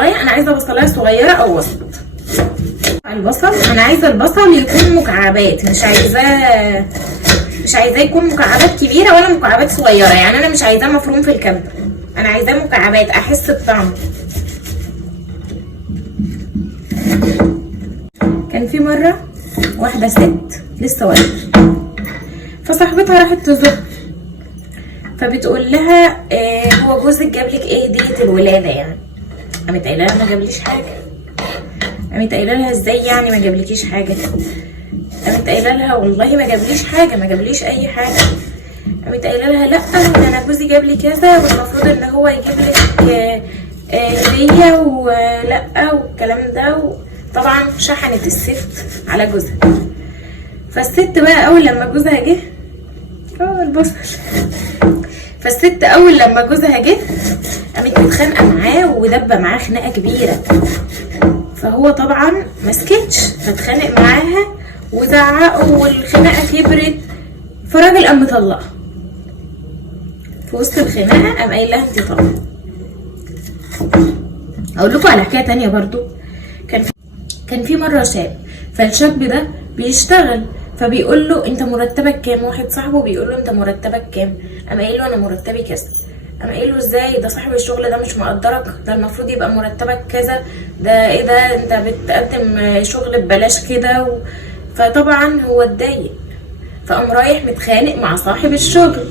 انا عايزه بصلايه صغيره او وسط. البصل انا عايزه البصل يكون مكعبات، مش عايزاه يكون مكعبات كبيره ولا مكعبات صغيره، يعني انا مش عايزاه مفروم في الكبه، انا عايزاه مكعبات احس بطعمه. كان في مره واحده ست لسه والده، فصاحبتها راحت تزور، فبتقول لها هو جوزك جابلك ايه هديه الولاده يعني؟ قامت قايله لها ما جابليش حاجه. قامت قايله لها ازاي يعني ما جابلكيش حاجه؟ قامت قايله لها والله ما جابليش حاجه، ما جابليش اي حاجه. قامت قايله لها لا ده انا جوزي جاب لي كذا والمفروض ان هو يجيب لك هديه ولا والكلام ده. طبعا شحنت الست على جوزها. فالست بقى اول لما جوزها جه البصل، فالست اول لما جوزها جه قامت متخانقه معاه ودبه معاه خناقه كبيره، فهو طبعا مسكتش فاتخانق معاها وزعقوا والخناقه كبرت، فالراجل قام مطلقها في وسط الخناقه، قام قايل لها انت طالقه. اقول لكم على حكايه تانية برضو. كان في مره شاب، فالشاب ده بيشتغل فبيقول له انت مرتبك كام؟ واحد صاحبه بيقول له انت مرتبك كام؟ قام قايل له انا مرتبي كذا. قام قايل له ازاي ده صاحب الشغل ده مش مقدرك، ده المفروض يبقى مرتبك كذا، ده ايه ده انت بتقدم شغل ببلاش كده فطبعا هو اتضايق، فقام رايح متخانق مع صاحب الشغل.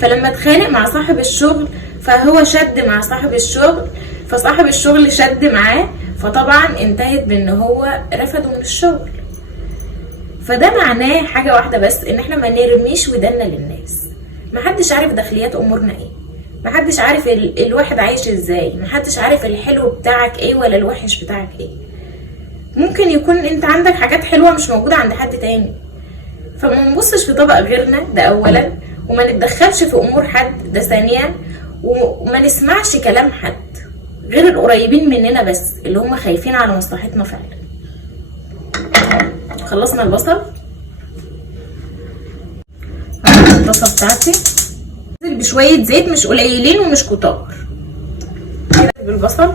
فلما اتخانق مع صاحب الشغل فهو شد مع صاحب الشغل، فصاحب الشغل شد معاه، فطبعا انتهت بان هو رفضه من الشغل. فده معناه حاجه واحده بس، ان احنا ما نرميش ودنا للناس. محدش عارف داخليات امورنا ايه، محدش عارف الواحد عايش ازاي، محدش عارف الحلو بتاعك ايه ولا الوحش بتاعك ايه. ممكن يكون انت عندك حاجات حلوه مش موجوده عند حد تاني، فما نبصش في طبق غيرنا ده اولا، وما نتدخلش في امور حد ده ثانيا، وما نسمعش كلام حد غير القريبين مننا بس اللي هم خايفين على مصلحتنا فعلا. خلصنا البصل. الطاسه بتاعتي بشويه زيت مش قليلين ومش كتار كده بالبصل.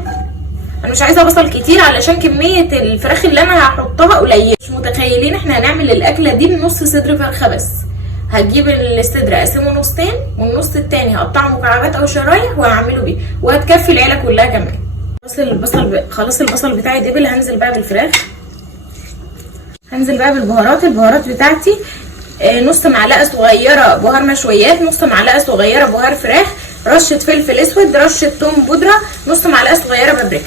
انا مش عايزه بصل كتير علشان كميه الفراخ اللي انا هحطها قليله. مش متخيلين احنا هنعمل الاكله دي بنص صدر فرخه بس. هتجيب الصدر اقسمه نصين والنص التاني هقطعه مكعبات او شرايح وهعمله بيه، وهتكفي العيله كلها كمان. خلاص البصل بتاعي دبل. هنزل بقى بالفراخ، هنزل بقى بالبهارات. البهارات بتاعتي نص معلقه صغيره بهار مشويات، نص معلقه صغيره بهار فراخ، رشه فلفل اسود، رشه توم بودره، نص معلقه صغيره بابريكا.